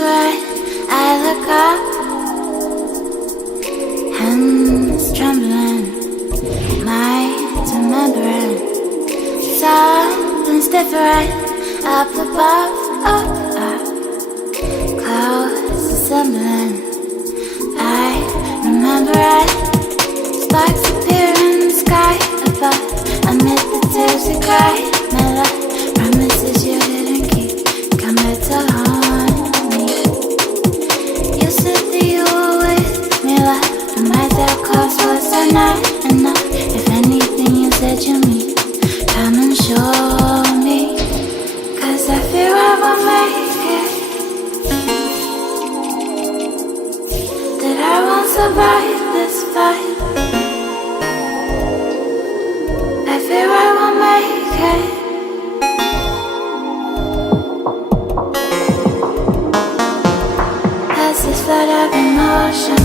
right, I look up, hands trembling, mind's remembering. Something's different up above, up. Clouds assembling, I remember it. Sparks appear in the sky above, amid the tears we cry. My love, promises you didn't keep, come back to haunt me. You said that you were with me, love, no matter cost was or not enough. If anything you said you mean, come and show me, 'cause I fear I won't make it, that I won't survive this fight. I fear I won't make it. As this flood of emotion,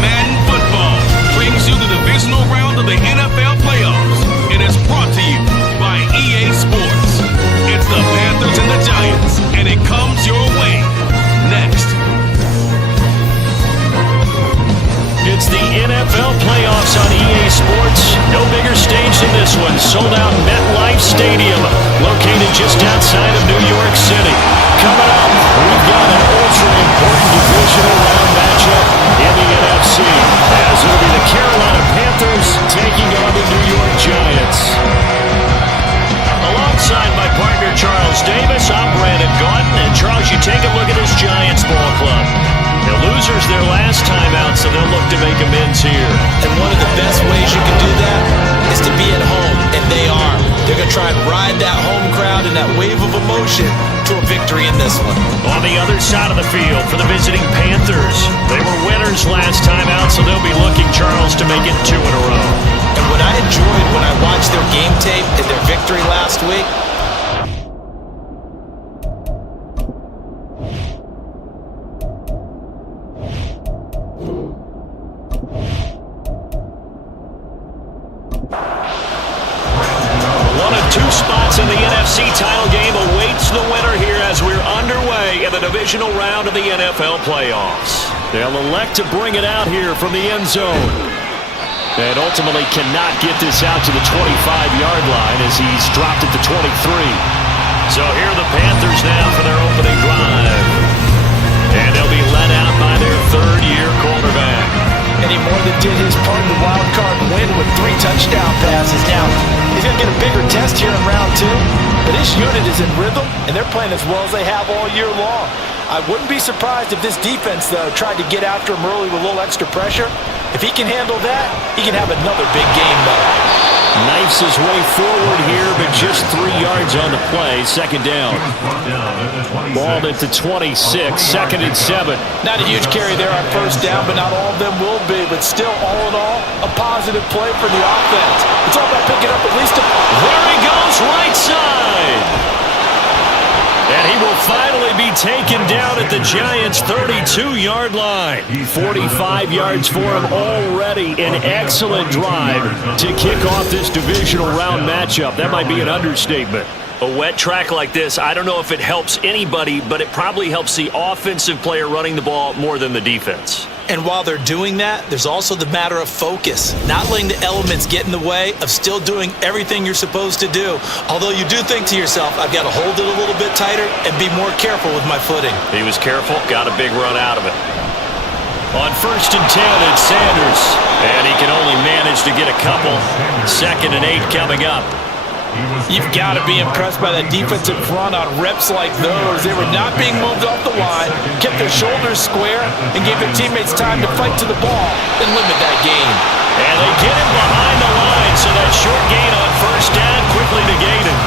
Madden football brings you the divisional round of the NFL playoffs, and it's brought to you by EA Sports. It's the Panthers and the Giants, and it comes your way next. It's the NFL playoffs on EA Sports. No bigger stage than this one. Sold out MetLife Stadium, located just outside of New York City. Coming up, we've got an ultra-important divisional round matchup in the NFC, as it'll be the Carolina Panthers taking on the New York Giants. Alongside my partner Charles Davis, I'm Brandon Gaudin. And Charles, you take a look at this Giants ball club. The losers their last time out, so they'll look to make amends here. And one of the best ways you can do that is to be at home, and they are. They're going to try and ride that home crowd and that wave of emotion to a victory in this one. On the other side of the field for the visiting Panthers, they were winners last time out, so they'll be looking, Charles, to make it 2 in a row. And what I enjoyed when I watched their game tape and their victory last week, One of two spots in the NFC title game awaits the winner here as the divisional round of the NFL playoffs. They'll elect to bring it out here from the end zone. And ultimately cannot get this out to the 25-yard line as he's dropped it to 23. So here are the Panthers now for their opening drive. And they'll be led out by their third-year quarterback. And he more than did his part in the wild card win with 3 touchdown passes. Now, he's going to get a bigger test here in round 2, but his unit is in rhythm, and they're playing as well as they have all year long. I wouldn't be surprised if this defense, though, tried to get after him early with a little extra pressure. If he can handle that, he can have another big game, though. Knifes his way forward here, but just 3 yards on the play. Second down. Balled at the 26, 2nd and 7. Not a huge carry there on first down, but not all of them will be. But still, all in all, a positive play for the offense. It's all about picking up at least a... There he goes, right side. And he will finally be taken down at the Giants' 32-yard line. 45 yards for him already. An excellent drive to kick off this divisional round matchup. That might be an understatement. A wet track like this, I don't know if it helps anybody, but it probably helps the offensive player running the ball more than the defense. And while they're doing that, there's also the matter of focus. Not letting the elements get in the way of still doing everything you're supposed to do. Although you do think to yourself, I've got to hold it a little bit tighter and be more careful with my footing. He was careful, got a big run out of it. On 1st and 10, it's Sanders. And he can only manage to get a couple. 2nd and 8 coming up. You've got to be impressed by that defensive front on reps like those. They were not being moved off the line, kept their shoulders square, and gave their teammates time to fight to the ball and limit that gain. And they get him behind the line, so that short gain on first down quickly negated.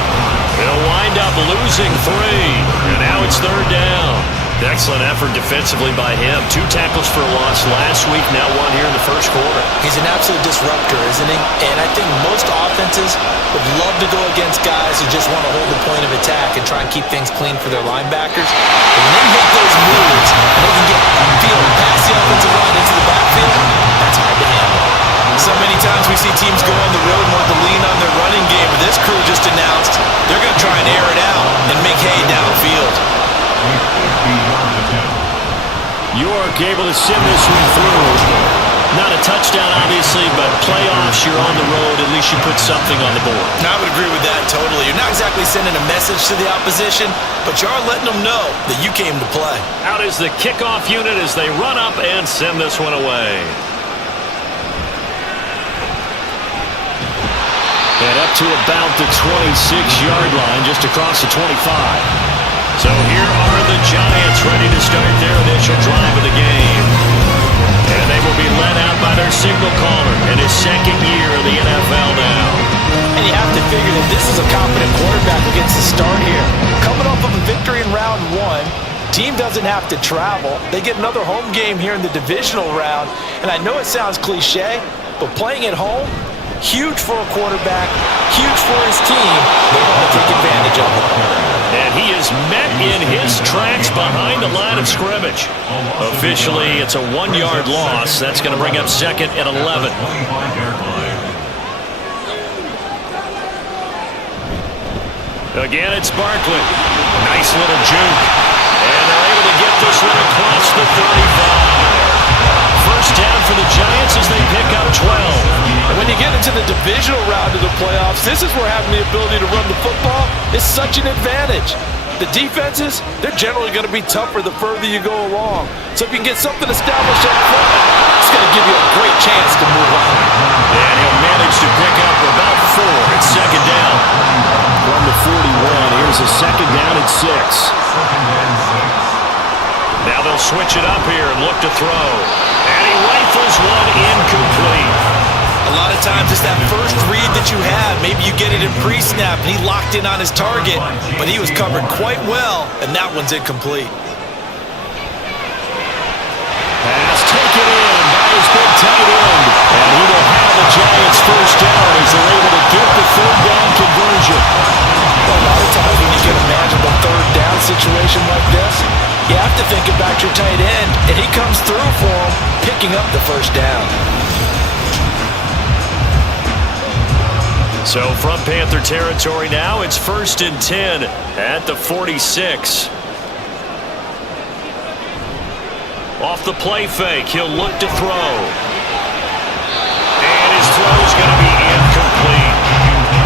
They'll wind up losing 3, and now it's 3rd down. Excellent effort defensively by him. 2 tackles for a loss last week, now 1 here in the first quarter. He's an absolute disruptor, isn't he? And I think most offenses would love to go against guys who just want to hold the point of attack and try and keep things clean for their linebackers. But when they make those moves and they can get upfield past the offensive line into the backfield, that's hard to handle. So many times we see teams go on the road and want to lean on their running game, but this crew just announced they're going to try and air it out and make hay downfield. York able to send this one through. Not a touchdown, obviously, but playoffs, you're on the road. At least you put something on the board. I would agree with that totally. You're not exactly sending a message to the opposition, but you are letting them know that you came to play. Out is the kickoff unit as they run up and send this one away. And up to about the 26-yard line, just across the 25. So here are the Giants ready to start their initial drive of the game. And they will be led out by their signal caller in his 2nd year in the NFL now. And you have to figure that this is a confident quarterback who gets the start here. Coming off of a victory in round 1, team doesn't have to travel. They get another home game here in the divisional round. And I know it sounds cliche, but playing at home, huge for a quarterback, huge for his team. They want to take advantage of it. And he is met in his tracks behind the line of scrimmage. Officially, it's a 1-yard loss. That's going to bring up 2nd and 11. Again, it's Barkley. Nice little juke. And they're able to get this one across the 35. First down for the Giants as they pick up 12. And when you get into the divisional round of the playoffs, this is where having the ability to run the football is such an advantage. The defenses, they're generally going to be tougher the further you go along. So if you can get something established up front, it's going to give you a great chance to move on. And he'll manage to pick up about 4. It's 2nd down. From the 41, here's a 2nd down and 6. Now they'll switch it up here and look to throw. And he rifles one incomplete. A lot of times it's that first read that you have. Maybe you get it in pre-snap and he locked in on his target, but he was covered quite well, and that one's incomplete. Pass taken in by his big tight end. And he will have the Giants first down as they're able to get the 3rd down conversion. Well, a lot of times when you can imagine a 3rd down situation like this, you have to think about your tight end, and he comes through for him, picking up the first down. So from Panther territory now, it's 1st and 10 at the 46. Off the play fake, he'll look to throw. And his throw is going to be incomplete.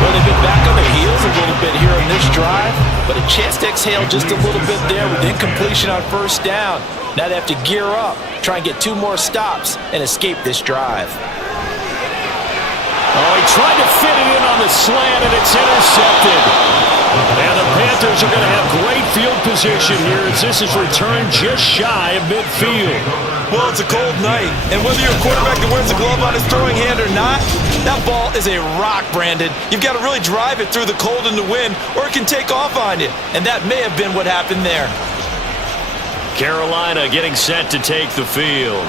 Well, they've been back on their heels a little bit here on this drive, but a chance to exhale just a little bit there with incompletion on first down. Now they have to gear up, try and get 2 more stops, and escape this drive. Oh, he tried to fit it in on the slant, and it's intercepted. And the Panthers are going to have great field position here as this is returned just shy of midfield. Well, it's a cold night, and whether you're a quarterback that wears a glove on his throwing hand or not, that ball is a rock, Brandon. You've got to really drive it through the cold and the wind, or it can take off on you, and that may have been what happened there. Carolina getting set to take the field.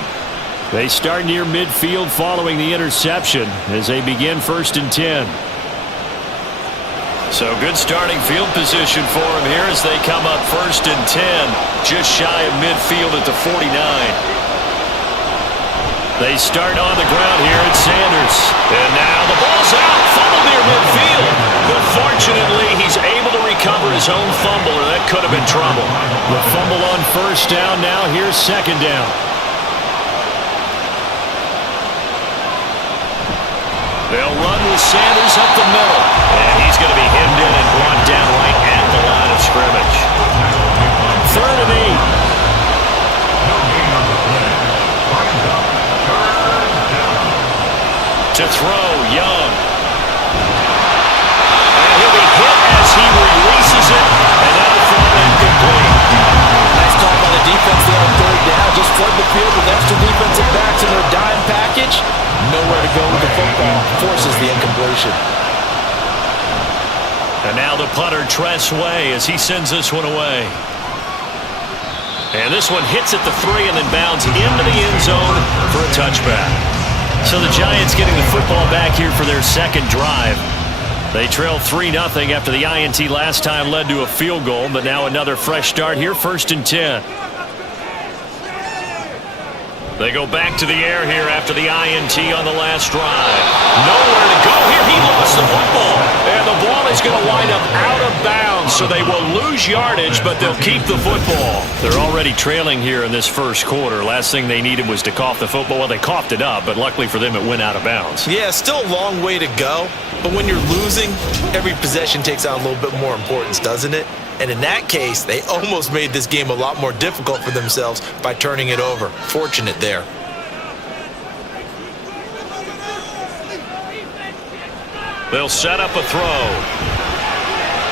They start near midfield following the interception as they begin 1st and 10. So good starting field position for them here as they come up 1st and 10, just shy of midfield at the 49. They start on the ground here at Sanders. And now the ball's out, fumble near midfield. But fortunately, he's able to recover his own fumble, or that could have been trouble. The fumble on 1st down, now here's 2nd down. They'll run with Sanders up the middle. And he's going to be hemmed in and brought down right at the line of scrimmage. 3rd and 8. To throw, Young. And he'll be hit as he releases it. And that'll fall incomplete. Nice call by the defense there on 3rd down. Just flood the field with extra defensive backs in their dime package. Nowhere to go with the football. Forces the incompletion. And now the punter, Tress Way, as he sends this one away. And this one hits at the 3 and then bounds into the end zone for a touchback. So the Giants getting the football back here for their 2nd drive. They trailed 3-0 after the INT last time led to a field goal, but now another fresh start here, 1st and 10. They go back to the air here after the INT on the last drive. Nowhere to go here. He lost the football. And the ball is going to wind up out of bounds, so they will lose yardage, but they'll keep the football. They're already trailing here in this 1st quarter. Last thing they needed was to cough the football. Well, they coughed it up, but luckily for them, it went out of bounds. Yeah, still a long way to go. But when you're losing, every possession takes on a little bit more importance, doesn't it? And in that case, they almost made this game a lot more difficult for themselves by turning it over. Fortunate there. They'll set up a throw.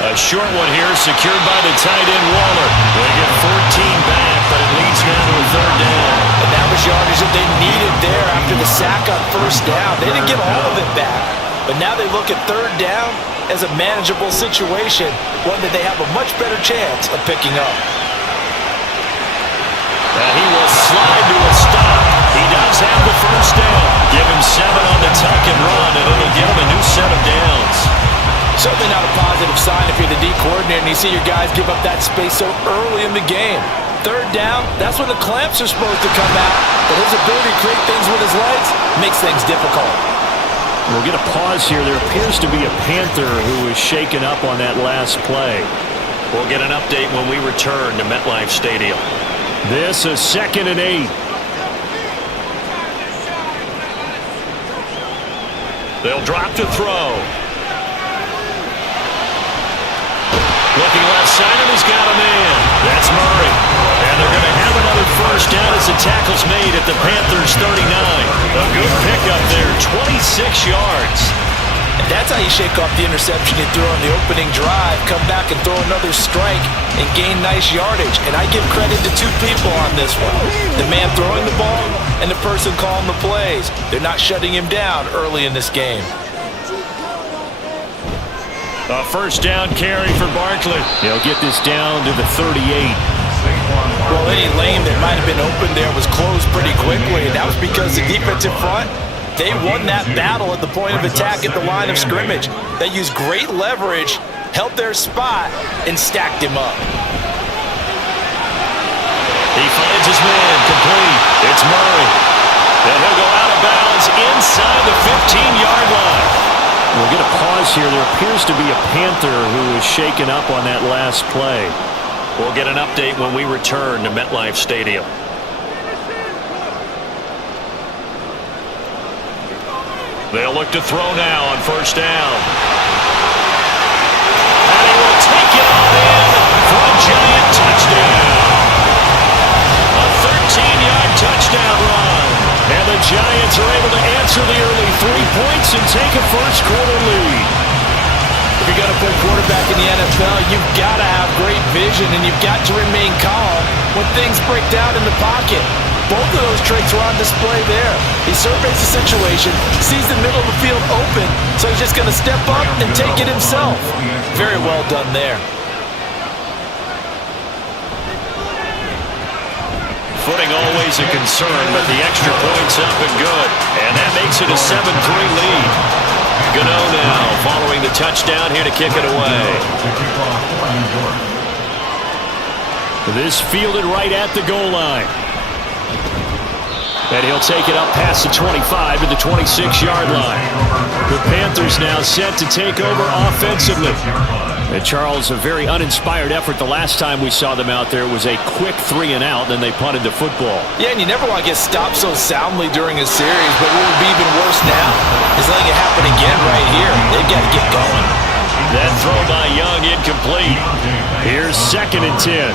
A short one here, secured by the tight end Waller. They get 14 back, but it leads now to a 3rd down. And that was yardage that they needed there after the sack on 1st down. They didn't get all of it back, but now they look at 3rd down as a manageable situation, one that they have a much better chance of picking up. And he will slide to a stop. He does have the 1st down. Give him 7 on the tuck and run, and it'll give him a new set of downs. Certainly not a positive sign if you're the D coordinator and you see your guys give up that space so early in the game. 3rd down, that's when the clamps are supposed to come out, but his ability to create things with his legs makes things difficult. We'll get a pause here. There appears to be a Panther who is shaken up on that last play. We'll get an update when we return to MetLife Stadium. This is 2nd and 8. They'll drop to throw. Looking left side, and he's got a man. That's Murray. And they're going to have another 1st down as the tackle's made at the Panthers' 39. A good pickup there, 26 yards. And that's how you shake off the interception you threw on the opening drive, come back and throw another strike and gain nice yardage. And I give credit to 2 people on this one. The man throwing the ball and the person calling the plays. They're not shutting him down early in this game. A 1st down carry for Barkley. He'll get this down to the 38. Well, any lane that might have been open there was closed pretty quickly, and that was because the defensive front, they won that battle at the point of attack at the line of scrimmage. They used great leverage, held their spot, and stacked him up. He finds his man, complete. It's Murray. And he'll go out of bounds inside the 15-yard line. We'll get a pause here. There appears to be a Panther who is shaken up on that last play. We'll get an update when we return to MetLife Stadium. They'll look to throw now on first down. And he will take it all in for a giant touchdown. A 13-yard touchdown run. And the Giants are able to answer the early 3 points and take a first-quarter lead. If you're going to play quarterback in the NFL, you've got to have great vision, and you've got to remain calm when things break down in the pocket. Both of those traits were on display there. He surveys the situation, sees the middle of the field open, so he's just going to step up and take it himself. Very well done there. Footing always a concern, but the extra point's up and good. And that makes it a 7-3 lead. Gano now following the touchdown here to kick it away. This fielded right at the goal line. And he'll take it up past the 25 to the 26-yard line. The Panthers now set to take over offensively. And Charles, a very uninspired effort the last time we saw them out there. It was a quick 3-and-out, then they punted the football. Yeah, and you never want to get stopped so soundly during a series, but what would be even worse now is letting it happen again right here. They've got to get going. That throw by Young incomplete. Here's 2nd and 10.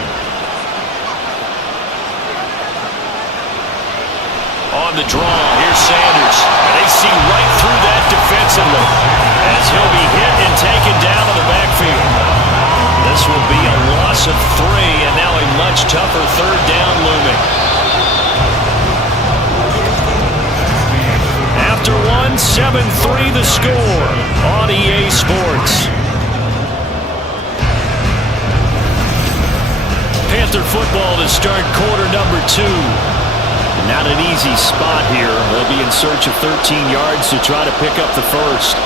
On the draw, here's Sanders. And they see right through that defensively as he'll be hit and taken down in the backfield. This will be a loss of 3, and now a much tougher 3rd down looming. After 1, 7-3 the score on EA Sports. Panther football to start quarter number 2. Not an easy spot here. They'll be in search of 13 yards to try to pick up the first.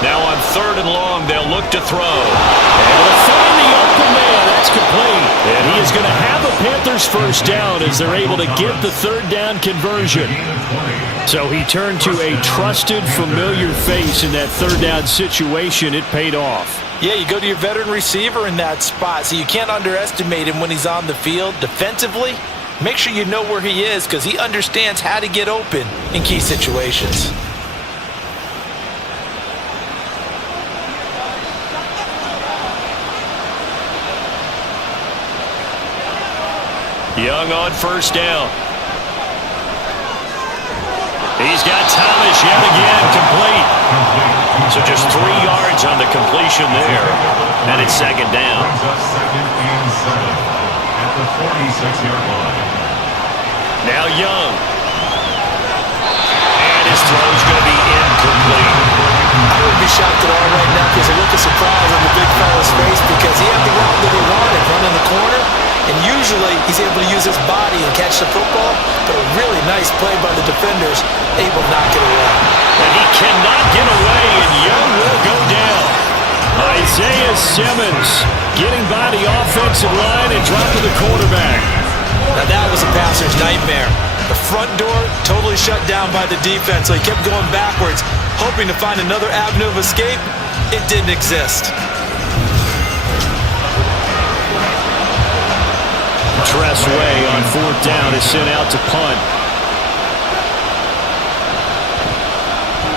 Now on 3rd and long, they'll look to throw. And they'll find the open man. That's complete. And he is going to have a Panthers first down as they're able to get the 3rd down conversion. So he turned to a trusted, familiar face in that 3rd down situation. It paid off. Yeah, you go to your veteran receiver in that spot, so you can't underestimate him when he's on the field. Defensively, make sure you know where he is because he understands how to get open in key situations. Young on first down. He's got Thomas yet again complete. So just 3 yards on the completion there. And it's 2nd down. Now Young. And his throw's going to be incomplete. I wouldn't be shocked at all right now because a look of surprise on the big fella's face because he had the route that he wanted, running the corner. And usually he's able to use his body and catch the football, but a really nice play by the defenders, able to knock it away. And he cannot get away, and Young will go down. Isaiah Simmons getting by the offensive line and dropping the quarterback. Now that was a passer's nightmare. The front door totally shut down by the defense, so he kept going backwards, hoping to find another avenue of escape. It didn't exist. Tressway on 4th down is sent out to punt.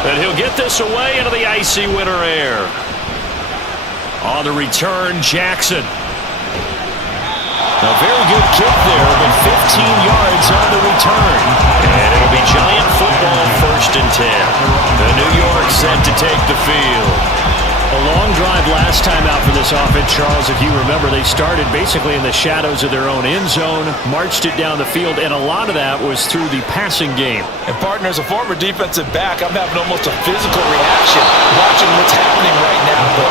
And he'll get this away into the icy winter air. On the return, Jackson. A very good kick there, but 15 yards on the return. And it'll be Giant football 1st and 10. The New York set to take the field. A long drive last time out for this offense, Charles. If you remember, they started basically in the shadows of their own end zone, marched it down the field, and a lot of that was through the passing game. And partner, as a former defensive back, I'm having almost a physical reaction watching what's happening right now. But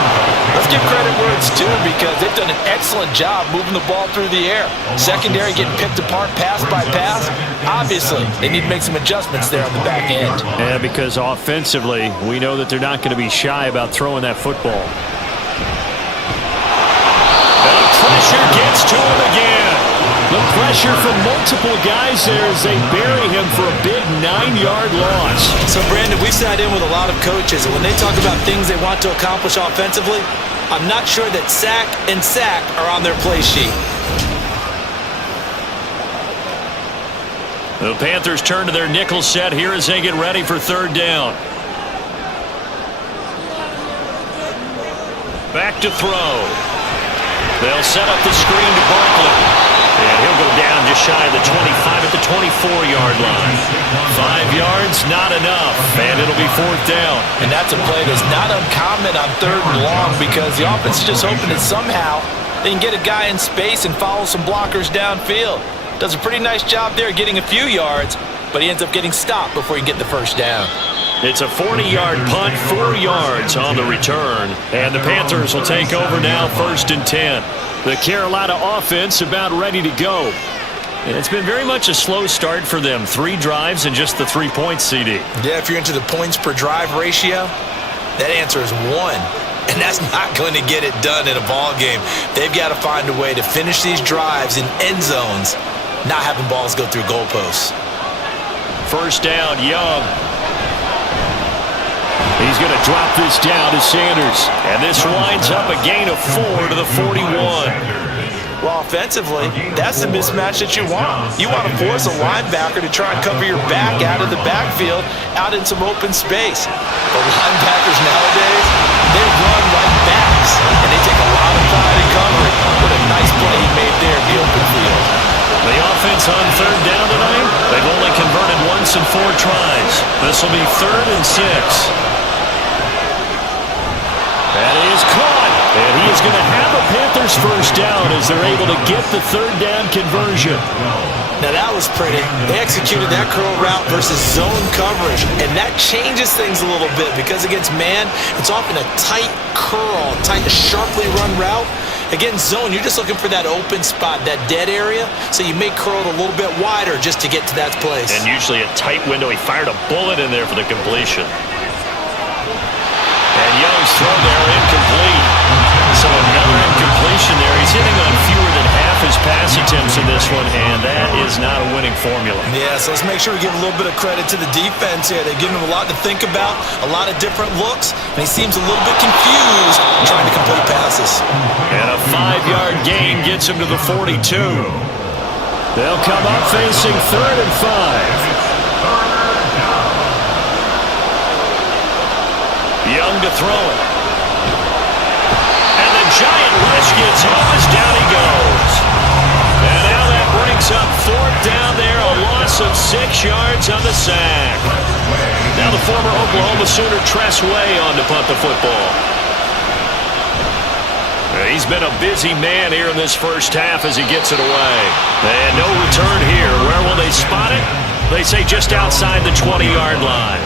let's give credit where it's due because they've done an excellent job moving the ball through the air. Secondary getting picked apart pass by pass. Obviously, they need to make some adjustments there on the back end. Yeah, because offensively, we know that they're not going to be shy about throwing that football. And the pressure gets to him again. The pressure from multiple guys there as they bury him for a big 9-yard loss. So, Brandon, we sat in with a lot of coaches, and when they talk about things they want to accomplish offensively, I'm not sure that sack and sack are on their play sheet. The Panthers turn to their nickel set here as they get ready for third down. Back to throw. They'll set up the screen to Barkley. And he'll go down just shy of the 25 at the 24-yard line. 5 yards, not enough. And it'll be fourth down. And that's a play that's not uncommon on third and long because the offense is just hoping that somehow they can get a guy in space and follow some blockers downfield. Does a pretty nice job there getting a few yards, but he ends up getting stopped before he can get the first down. It's a 40-yard punt, 4 yards on the return. And the Panthers will take over now, 1st and 10. The Carolina offense about ready to go. And it's been very much a slow start for them. 3 drives and just the 3 points, CD. Yeah, if you're into the points per drive ratio, that answer is 1. And that's not going to get it done in a ball game. They've got to find a way to finish these drives in end zones, not having balls go through goalposts. First down, Young. He's going to drop this down to Sanders. And this winds up a gain of 4 to the 41. Well, offensively, that's the mismatch that you want. You want to force a linebacker to try and cover your back out of the backfield, out in some open space. But linebackers nowadays, they run like backs, and they take a lot of pride in covering. What a nice play he made there in the open field. The offense on third down tonight, they've only converted once in 4 tries. This will be 3rd and 6. That is caught, and he is going to have a Panthers first down as they're able to get the third down conversion. Now that was pretty. They executed that curl route versus zone coverage, and that changes things a little bit because against man, it's often a tight curl, tight, sharply run route. Against zone, you're just looking for that open spot, that dead area, so you may curl it a little bit wider just to get to that place. And usually a tight window. He fired a bullet in there for the completion. And Young's throw there incomplete. So another incompletion there. He's hitting on fewer than half his pass attempts in this one, and that is not a winning formula. Yeah, so let's make sure we give a little bit of credit to the defense here. They've given him a lot to think about, a lot of different looks, and he seems a little bit confused trying to complete passes. And a 5-yard gain gets him to the 42. They'll come up facing 3rd and 5. Young to throw it. And the giant rush gets home as down he goes. And now that brings up 4th down there, a loss of 6 yards on the sack. Now the former Oklahoma Sooner Tress Way on to punt the football. He's been a busy man here in this first half as he gets it away. And no return here. Where will they spot it? They say just outside the 20-yard line.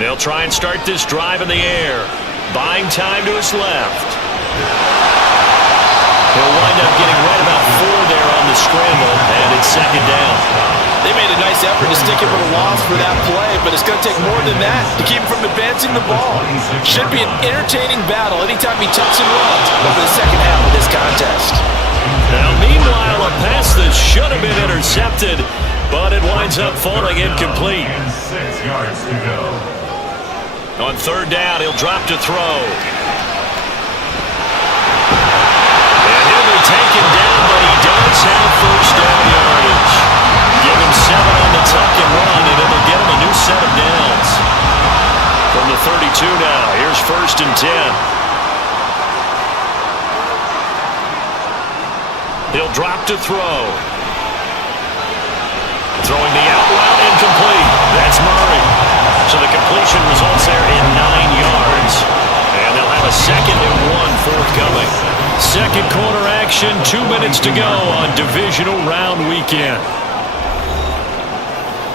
They'll try and start this drive in the air. Buying time to his left. He'll wind up getting right about 4 there on the scramble, and it's 2nd down. They made a nice effort to stick him with a loss for that play, but it's going to take more than that to keep him from advancing the ball. Should be an entertaining battle anytime he tucks and runs over the second half of this contest. Now, meanwhile, a pass that should have been intercepted, but it winds up falling incomplete. 6 yards to go. On 3rd down, he'll drop to throw. And he'll be taken down, but he does have first down yardage. Give him 7 on the tuck and run, and it'll get him a new set of downs. From the 32 now, here's 1st and 10. He'll drop to throw. Throwing the out route incomplete. That's Murray. So the completion results there in 9 yards. And they'll have a 2nd and 1 forthcoming. Second quarter action, 2 minutes to go on Divisional Round Weekend.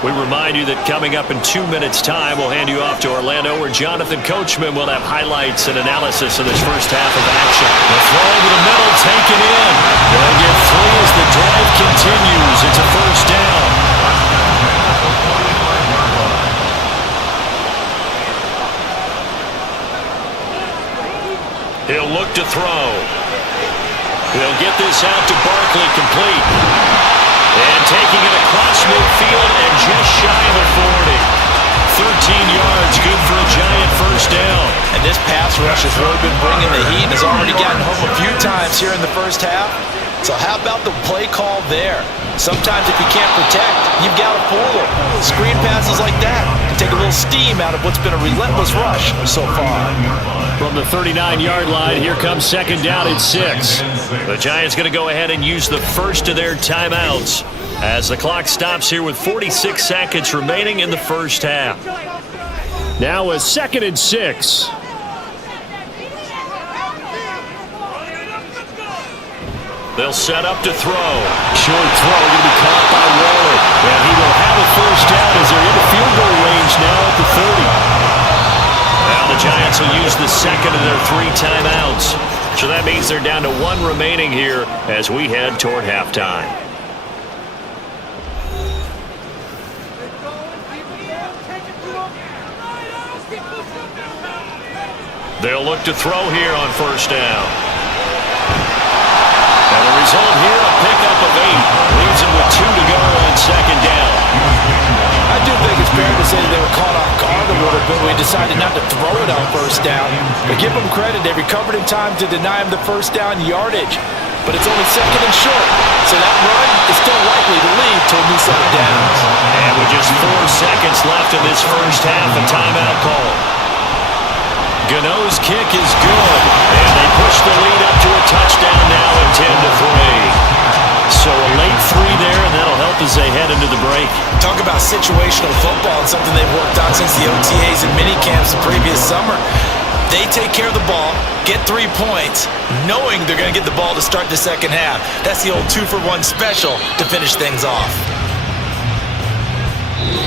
We remind you that coming up in 2 minutes' time, we'll hand you off to Orlando, where Jonathan Coachman will have highlights and analysis of this first half of action. The throw over the middle, taken in. They'll get 3 as the drive continues. It's a first down. He'll look to throw. He'll get this out to Barkley, complete. And taking it across midfield and just shy of a 40. 13 yards, good for a giant first down. And this pass rush has really been bringing the heat and has already gotten home a few times here in the first half. So how about the play call there? Sometimes if you can't protect, you've got to fool them. Screen passes like that can take a little steam out of what's been a relentless rush so far. From the 39-yard line, here comes second down and 6. The Giants going to go ahead and use the first of their timeouts as the clock stops here with 46 seconds remaining in the first half. Now a second and 6. They'll set up to throw. Short throw going to be caught by Waller. And he will have a first down as they're in the field goal range now at the 30. Now the Giants will use the second of their 3 timeouts. So that means they're down to 1 remaining here as we head toward halftime. They'll look to throw here on first down. And the result here, a pickup of 8. Leaves him with 2 to go on second down. I do think it's fair to say they were caught off guard a little bit when we decided not to throw it on first down. But give them credit, they recovered in time to deny him the first down yardage. But it's only second and short, so that run is still likely to lead to a new set of downs. And with just 4 seconds left in this first half, a timeout call. Gano's kick is good, and they push the lead up to a touchdown now at 10-3. So a late 3 there, and that'll help as they head into the break. Talk about situational football and something they've worked on since the OTAs and minicamps the previous summer. They take care of the ball, get 3 points, knowing they're going to get the ball to start the second half. That's the old 2-for-1 special to finish things off.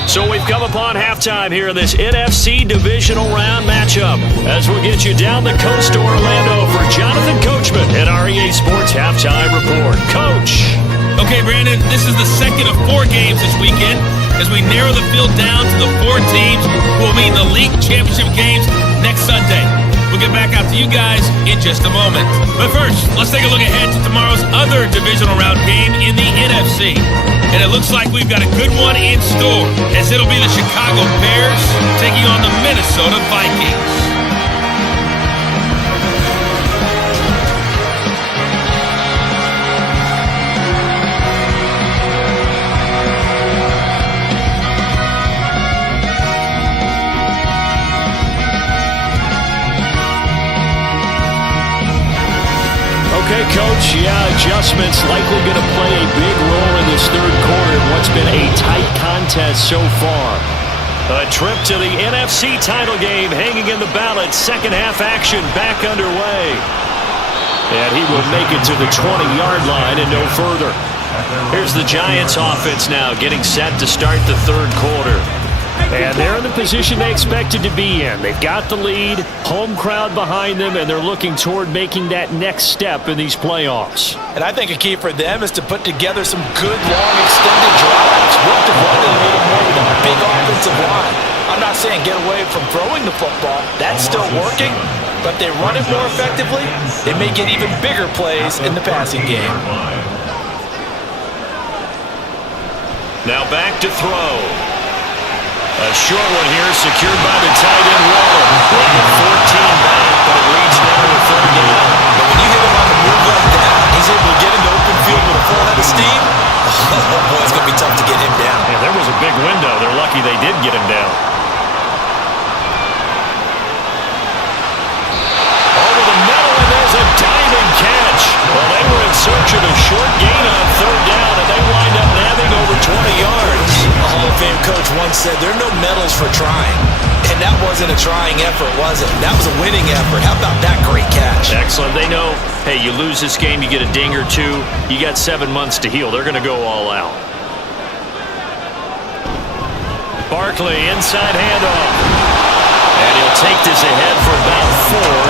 So we've come upon halftime here in this NFC Divisional Round matchup as we'll get you down the coast to Orlando for Jonathan Coachman at our EA Sports Halftime Report. Coach! Okay, Brandon, this is the second of 4 games this weekend as we narrow the field down to the 4 teams who will meet in the league championship games next Sunday. We'll get back out to you guys in just a moment. But first, let's take a look ahead to tomorrow's other divisional round game in the NFC. And it looks like we've got a good one in store, as it'll be the Chicago Bears taking on the Minnesota Vikings. Okay, Coach, adjustments likely going to play a big role in this third quarter in what's been a tight contest so far. A trip to the NFC title game hanging in the balance. Second half action back underway. And he will make it to the 20-yard line and no further. Here's the Giants offense now getting set to start the third quarter. And they're in the position they expected to be in. They've got the lead, home crowd behind them, and they're looking toward making that next step in these playoffs. And I think a key for them is to put together some good, long, extended drives. Work to run it a little more with a big offensive line. I'm not saying get away from throwing the football. That's still working. But if they run it more effectively, they may get even bigger plays in the passing game. Now back to throw. A short one here, secured by the tight end Waller. Running 14 back, but it leads now to a third down. But when you hit him on the move like that, he's able to get into open field with a full head of steam. Oh, boy, it's going to be tough to get him down. Yeah, there was a big window. They're lucky they did get him down. Over the middle, and there's a diving catch. Well, they were in search of a short gain on third down, and they wind up nabbing over 20 yards. A Hall of Fame coach once said, there are no medals for trying. And that wasn't a trying effort, was it? That was a winning effort. How about that great catch? Excellent. They know, hey, you lose this game, you get a ding or 2. You got 7 months to heal. They're going to go all out. Barkley, inside handoff. And he'll take this ahead for about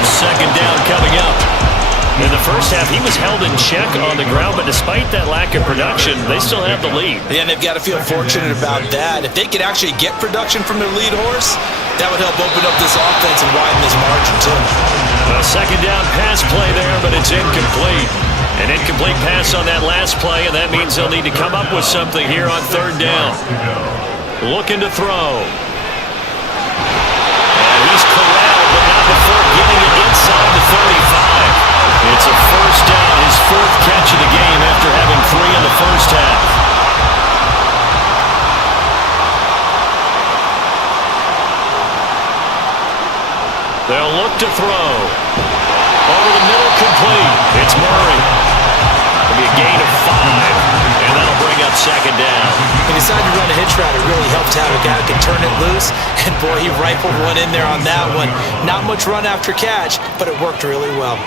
4. Second down coming up. In the first half, he was held in check on the ground, but despite that lack of production, they still have the lead. Yeah, and they've got to feel fortunate about that. If they could actually get production from their lead horse, that would help open up this offense and widen this margin, too. A second down pass play there, but it's incomplete. An incomplete pass on that last play, and that means they'll need to come up with something here on third down. Looking to throw. And he's corralled, but not before It's a first down, his fourth catch of the game after having 3 in the first half. They'll look to throw. Over the middle, complete. It's Murray. It'll be a gain of 5, and that'll bring up second down. He decided to run a hitch route. It really helped to have a guy who can turn it loose. And boy, he rifled one in there on that one. Not much run after catch, but it worked really well.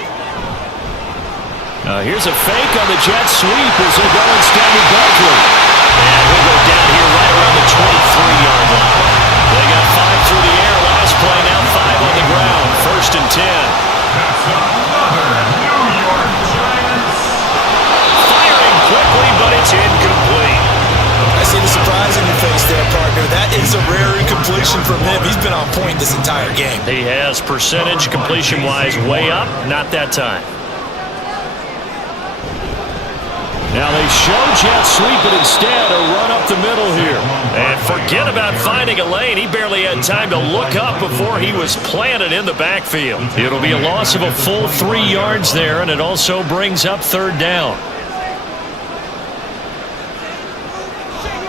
Here's a fake on the jet sweep as they're going Stanley Barkley. And he'll go down here right around the 23-yard line. They got 5 through the air last play, now 5 on the ground. First and 10. That's another New York Giants. Firing quickly, but it's incomplete. I see the surprise in your face there, partner. That is a rare incompletion from him. He's been on point this entire game. He has percentage completion-wise way up, not that time. Now they show jet sweep, but instead a run up the middle here. And forget about finding a lane. He barely had time to look up before he was planted in the backfield. It'll be a loss of a full 3 yards there, and it also brings up third down.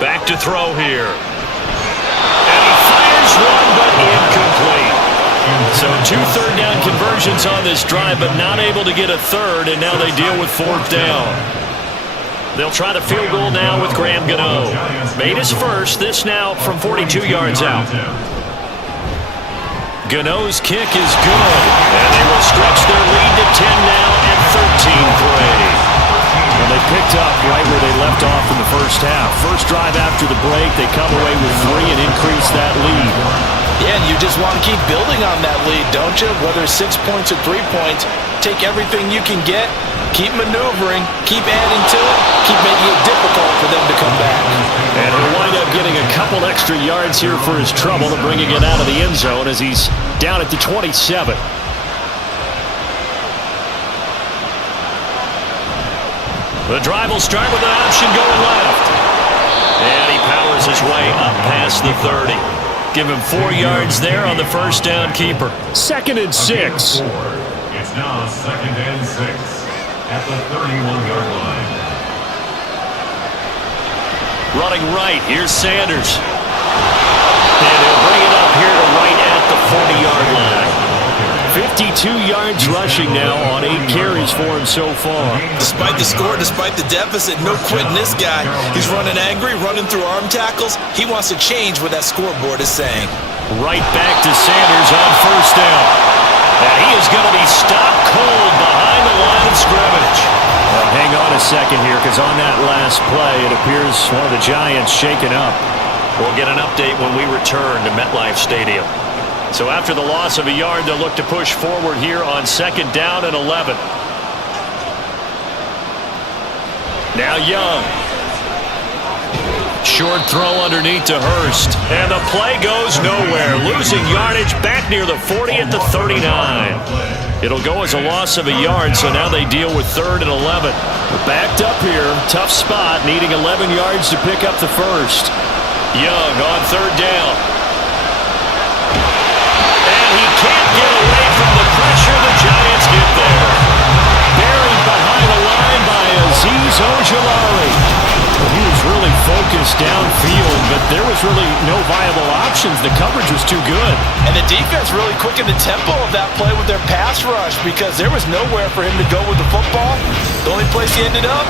Back to throw here. And he fires one, but incomplete. So 2 third down conversions on this drive, but not able to get a third, and now they deal with fourth down. They'll try the field goal now with Graham Gano. Made his first, this now from 42 yards out. Gano's kick is good, and they will stretch their lead to 10 now at 13-3. Well, they picked up right where they left off in the first half. First drive after the break, they come away with 3 and increase that lead. Yeah, and you just want to keep building on that lead, don't you? Whether it's 6 points or 3 points, take everything you can get, keep maneuvering, keep adding to it, keep making it difficult for them to come back. And he'll wind up getting a couple extra yards here for his trouble and bringing it out of the end zone as he's down at the 27. The drive will start with an option going left. And he powers his way up past the 30. Give him 4 yards there on the first down keeper. 2nd and 6. It's now 2nd and 6 at the 31-yard line. Running right, here's Sanders. And he'll bring it up here to right at the 40-yard line. 52 yards rushing now on 8 carries for him so far. Despite the score, despite the deficit, no quitting this guy. He's running angry, running through arm tackles. He wants to change what that scoreboard is saying. Right back to Sanders on first down. And he is going to be stopped cold behind the line of scrimmage. Well, hang on a second here, because on that last play, it appears one of the Giants shaken up. We'll get an update when we return to MetLife Stadium. So after the loss of a yard, they'll look to push forward here on 2nd down and 11. Now Young. Short throw underneath to Hurst. And the play goes nowhere. Losing yardage back near the 40 at the 39. It'll go as a loss of a yard, so now they deal with 3rd and 11. Backed up here. Tough spot, needing 11 yards to pick up the first. Young on 3rd down. Can't get away from the pressure. The Giants get there. Buried behind the line by Azeez Ojulari. He was really focused downfield, but there was really no viable options. The coverage was too good. And the defense really quickened the tempo of that play with their pass rush because there was nowhere for him to go with the football. The only place he ended up,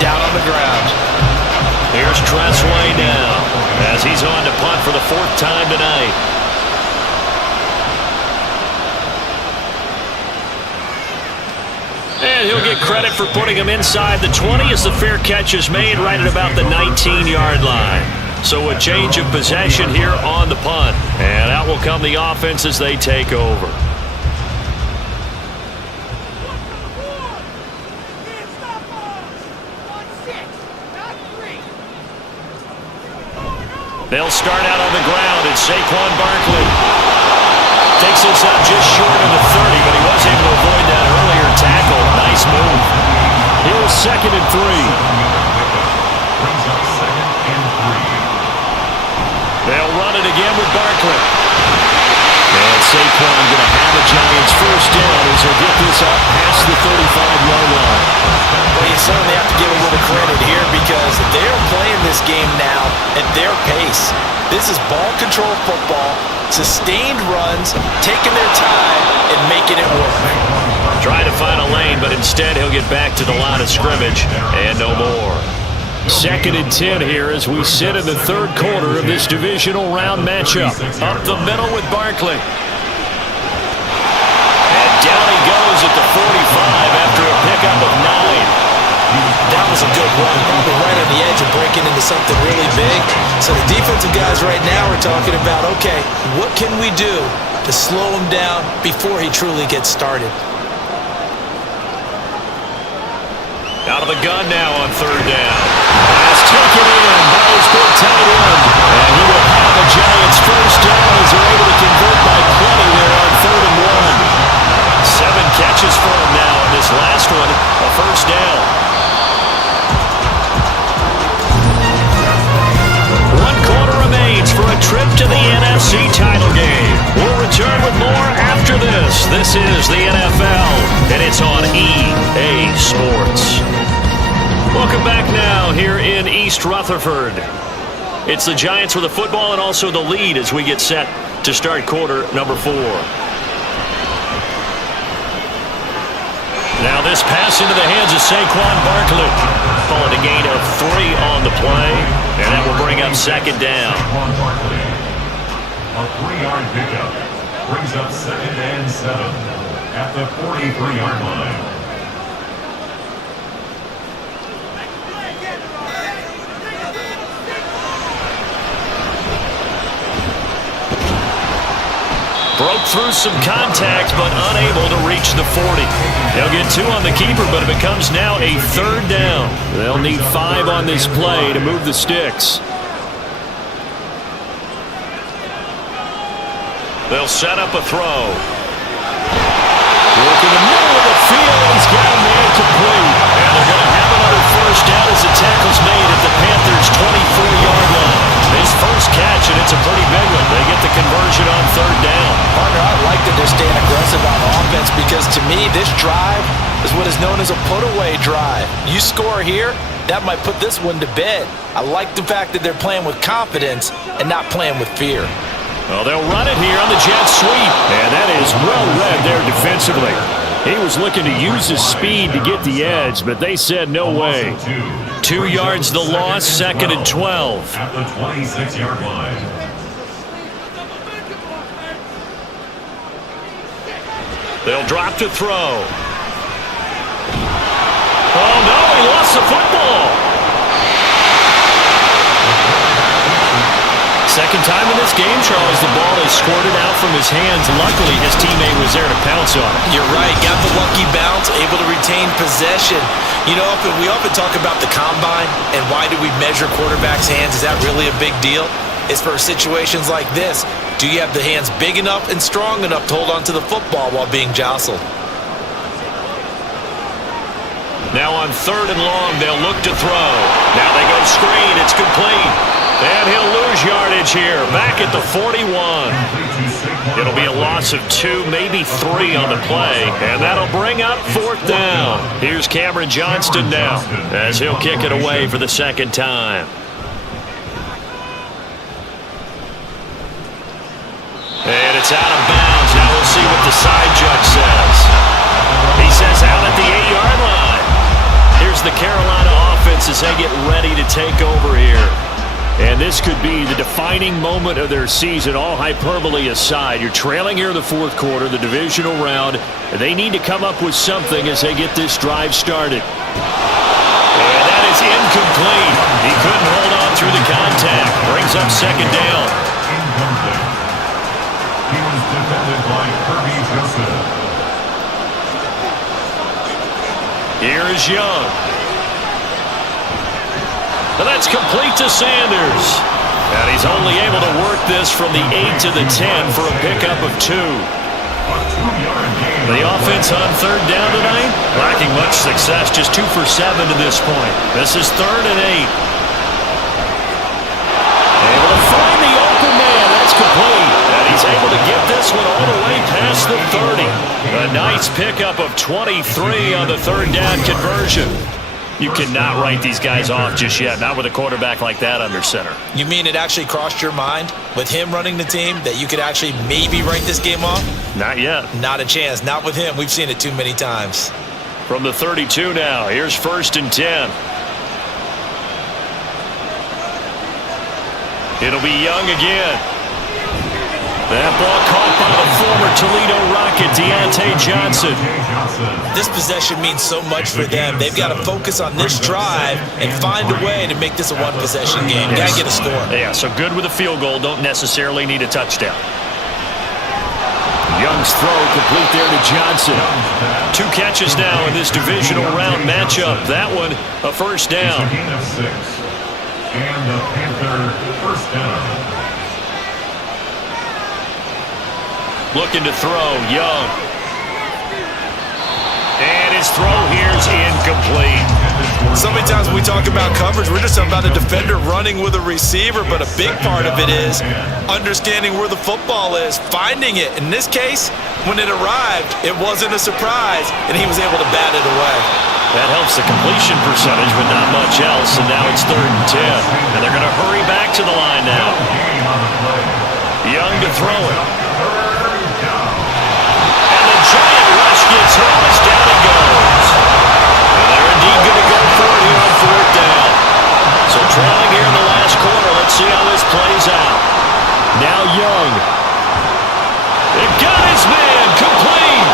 down on the ground. Here's Tressway now as he's on to punt for the 4th time tonight. And he'll get credit for putting him inside the 20 as the fair catch is made right at about the 19-yard line. So a change of possession here on the punt. And out will come the offense as they take over. They'll start out on the ground. It's Saquon Barkley. Takes this up just short of the 30, but he was able to avoid that earlier tackle. Nice move. Here's 2nd and 3. They'll run it again with Barkley. And Saquon going to have a Giants first down as Bengals will get this up past the 35-yard line. Well, you certainly have to give a little credit here because they're playing this game now at their pace. This is ball control football, sustained runs, taking their time, and making it work. Trying to find a lane, but instead he'll get back to the line of scrimmage and no more. 2nd and 10 here as we sit in the third quarter of this divisional round matchup. Up the middle with Barkley. And down he goes at the 45 after a pickup of 9. That was a good run, probably right on the edge of breaking into something really big. So the defensive guys right now are talking about, okay, what can we do to slow him down before he truly gets started? Out of the gun now on 3rd down. Pass taken in by his big tight end. And he will have the Giants first down as they're able to convert by plenty there on 3rd and 1. 7 catches for him now, and this last one, a first down. 1 quarter remains for a trip to the NFC title game. We'll return with more after this. This is the NFL, and it's on EA Sports. Welcome back now here in East Rutherford. It's the Giants with the football and also the lead as we get set to start quarter number 4. Now this pass into the hands of Saquon Barkley. Calling a gain of 3 on the play, and that will bring up 2nd down. Saquon Barkley. A 3-yard pickup brings up 2nd and 7 at the 43-yard line. Broke through some contact, but unable to reach the 40. They'll get 2 on the keeper, but it becomes now a 3rd down. They'll need 5 on this play to move the sticks. They'll set up a throw. Look in the middle of the field. He's got a man complete. And they're going to have another first down as the tackle's made at the Panthers' 24-yard line. His first catch, and it's a pretty big one. They get the conversion on 3rd down. Partner, I like that they're staying aggressive on offense because to me, this drive is what is known as a put-away drive. You score here, that might put this one to bed. I like the fact that they're playing with confidence and not playing with fear. Well, they'll run it here on the jet sweep, and that is well read there defensively. He was looking to use his speed to get the edge, but they said no way. 2 yards the loss, 2nd and 12. At the 26-yard line. They'll drop to throw. Oh, no, he lost the football. Second time in this game, Charles, the ball is squirted out from his hands. Luckily, his teammate was there to pounce on it. You're right. Got the lucky bounce, able to retain possession. You know, we often talk about the combine and why do we measure quarterbacks' hands? Is that really a big deal? It's for situations like this. Do you have the hands big enough and strong enough to hold on to the football while being jostled? Now on 3rd and long, they'll look to throw. Now they go screen. It's complete. And he'll lose yardage here, back at the 41. It'll be a loss of 2, maybe 3 on the play, and that'll bring up 4th down. Here's Cameron Johnston now, as he'll kick it away for the 2nd time. And it's out of bounds. Now we'll see what the side judge says. He says out at the 8-yard line. Here's the Carolina offense as they get ready to take over here. And this could be the defining moment of their season, all hyperbole aside. You're trailing here in the 4th quarter, the divisional round. And they need to come up with something as they get this drive started. And that is incomplete. He couldn't hold on through the contact. Brings up 2nd down. Incomplete. He was defended by Kirby Joseph. Here's Young. And that's complete to Sanders. And he's only able to work this from the 8 to the 10 for a pickup of 2. The offense on 3rd down tonight, lacking much success, just 2 for 7 to this point. This is 3rd and 8. Able to find the open man. That's complete. And he's able to get this one all the way past the 30. A nice pickup of 23 on the third down conversion. You cannot write these guys off just yet, not with a quarterback like that under center. You mean it actually crossed your mind with him running the team that you could actually maybe write this game off? Not yet. Not a chance. Not with him. We've seen it too many times. From the 32 now, here's 1st and 10. It'll be Young again. That ball caught by the former Toledo Rocket, Deontay Johnson. This possession means so much for them. They've got to focus on this drive and find a way to make this a one-possession game. Got to get a score. Yeah, so good with a field goal. Don't necessarily need a touchdown. Young's throw complete there to Johnson. 2 catches now in this divisional round matchup. That one, a first down. It's a gain of 6. And the Panther first down. Looking to throw, Young. And his throw here's incomplete. So many times when we talk about coverage, we're just about a defender running with a receiver, but a big part of it is understanding where the football is, finding it. In this case, when it arrived, it wasn't a surprise, and he was able to bat it away. That helps the completion percentage, but not much else, and now it's 3rd and 10. And they're going to hurry back to the line now. Young to throw it. Giant rush gets home as down it goes. And they're indeed going to go for it here on 4th down. So trailing here in the last quarter. Let's see how this plays out. Now Young. It got his man complete.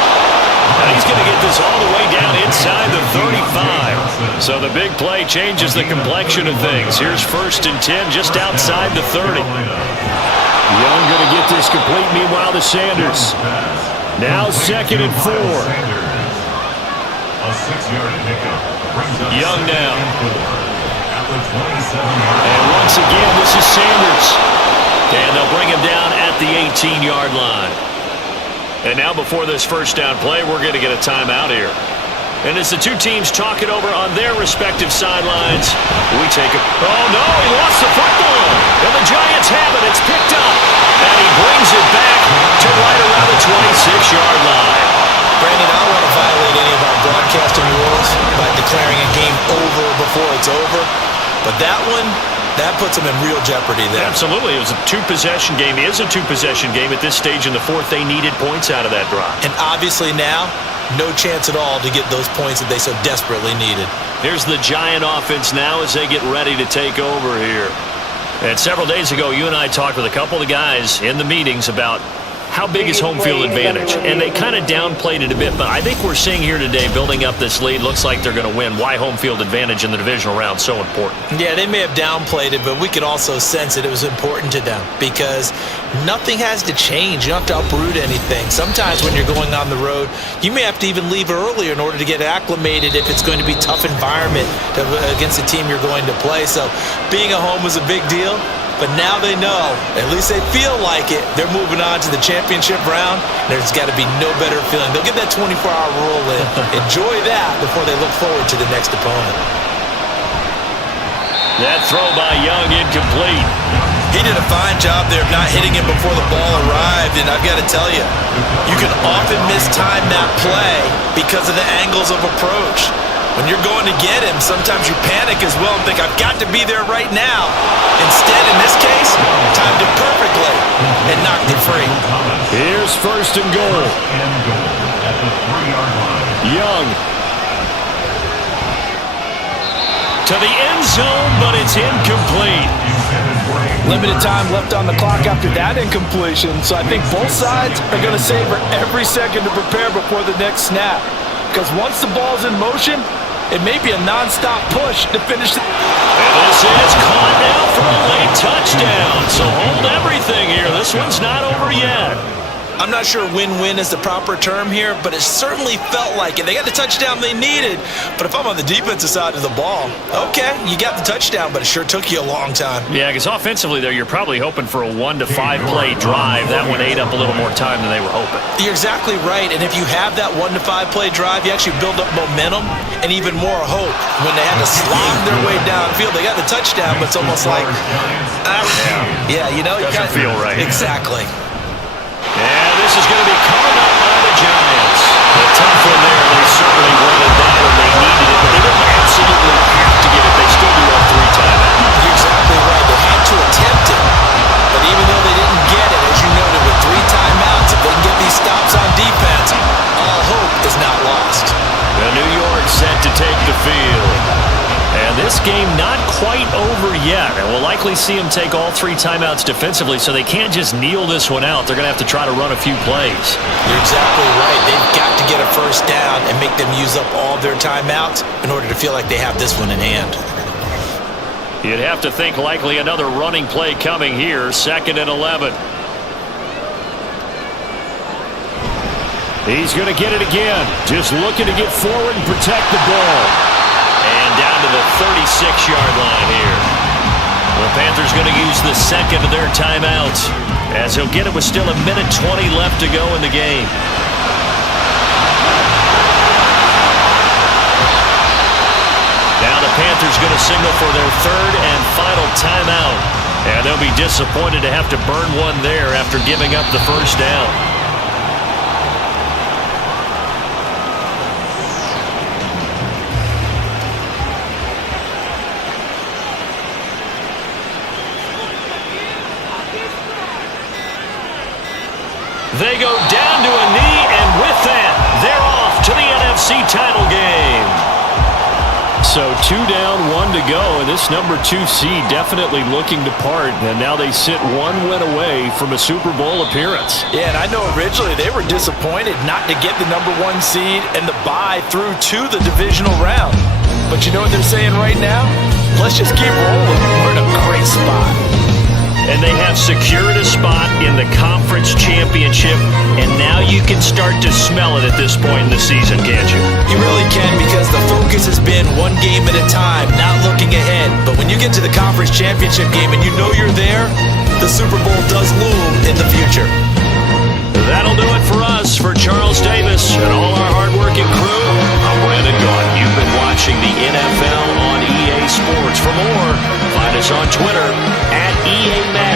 And he's going to get this all the way down inside the 35. So the big play changes the complexion of things. Here's 1st and 10 just outside the 30. Young going to get this complete. Meanwhile, the Sanders. Now 2nd and 4. A 6-yard pickup. Young now. At the 27-yard. And once again, this is Sanders. And they'll bring him down at the 18-yard line. And now before this first down play, we're going to get a timeout here. And as the 2 teams talk it over on their respective sidelines, we take it. Oh, no, he lost the football. And the Giants have it. It's picked up. And he brings it back to right around the 26-yard line. Brandon, I don't want to violate any of our broadcasting rules by declaring a game over before it's over. But that one, that puts them in real jeopardy there. Absolutely. It was a 2-possession game. It is a 2-possession game at this stage in the 4th. They needed points out of that drive. And obviously now, no chance at all to get those points that they so desperately needed. Here's the Giant offense now as they get ready to take over here. And several days ago, you and I talked with a couple of the guys in the meetings about how big is home field advantage. And they kind of downplayed it a bit, but I think we're seeing here today, building up this lead, looks like they're going to win. Why home field advantage in the divisional round so important? Yeah, they may have downplayed it, but we could also sense it was important to them because nothing has to change. You don't have to uproot anything. Sometimes when you're going on the road, you may have to even leave earlier in order to get acclimated if it's going to be a tough environment against the team you're going to play. So being at home was a big deal. But now they know, at least they feel like it, they're moving on to the championship round. There's got to be no better feeling. They'll get that 24-hour rule in. Enjoy that before they look forward to the next opponent. That throw by Young incomplete. He did a fine job there of not hitting him before the ball arrived, and I've got to tell you, you can often mistime that play because of the angles of approach. When you're going to get him, sometimes you panic as well and think, I've got to be there right now. Instead, in this case, timed it perfectly and knocked it free. Here's 1st and goal. At the 3-yard line. Young. To the end zone, but it's incomplete. Limited time left on the clock after that incompletion, so I think both sides are going to savor every second to prepare before the next snap. Because once the ball's in motion, it may be a non-stop push to finish the... And this is caught now for a late touchdown. So hold everything here. This one's not over yet. I'm not sure win-win is the proper term here, but it certainly felt like it. They got the touchdown they needed, but if I'm on the defensive side of the ball, okay, you got the touchdown, but it sure took you a long time. Yeah, because offensively there, you're probably hoping for a 1 to 5 play drive. That one ate up a little more time than they were hoping. You're exactly right, and if you have that 1 to 5 play drive, you actually build up momentum and even more hope. When they had to slog their way downfield, they got the touchdown, but it's almost like, yeah, you know, doesn't feel right. Exactly. field. And this game not quite over yet. And we'll likely see them take all 3 timeouts defensively, so they can't just kneel this one out. They're going to have to try to run a few plays. You're exactly right. They've got to get a first down and make them use up all their timeouts in order to feel like they have this one in hand. You'd have to think likely another running play coming here. 2nd and 11. He's going to get it again. Just looking to get forward and protect the ball. And down to the 36-yard line here. The Panthers going to use the 2nd of their timeouts, as he'll get it with still 1:20 left to go in the game. Now the Panthers going to signal for their 3rd and final timeout. And they'll be disappointed to have to burn one there after giving up the first down. They go down to a knee, and with that, they're off to the NFC title game. So 2 down, 1 to go, and this number 2 seed definitely looking to part, and now they sit 1 win away from a Super Bowl appearance. Yeah, and I know originally they were disappointed not to get the number 1 seed and the bye through to the divisional round. But you know what they're saying right now? Let's just keep rolling. We're in a great spot. And they have secured a spot in the conference championship, and now you can start to smell it at this point in the season, can't you? You really can, because the focus has been one game at a time, not looking ahead. But when you get to the conference championship game and you know you're there, the Super Bowl does loom in the future. That'll do it for us. For Charles Davis and all our hardworking crew, I'm Brandon Gaudin. You've been watching the NFL on EA Sports. For more, find us on Twitter @EA Madden.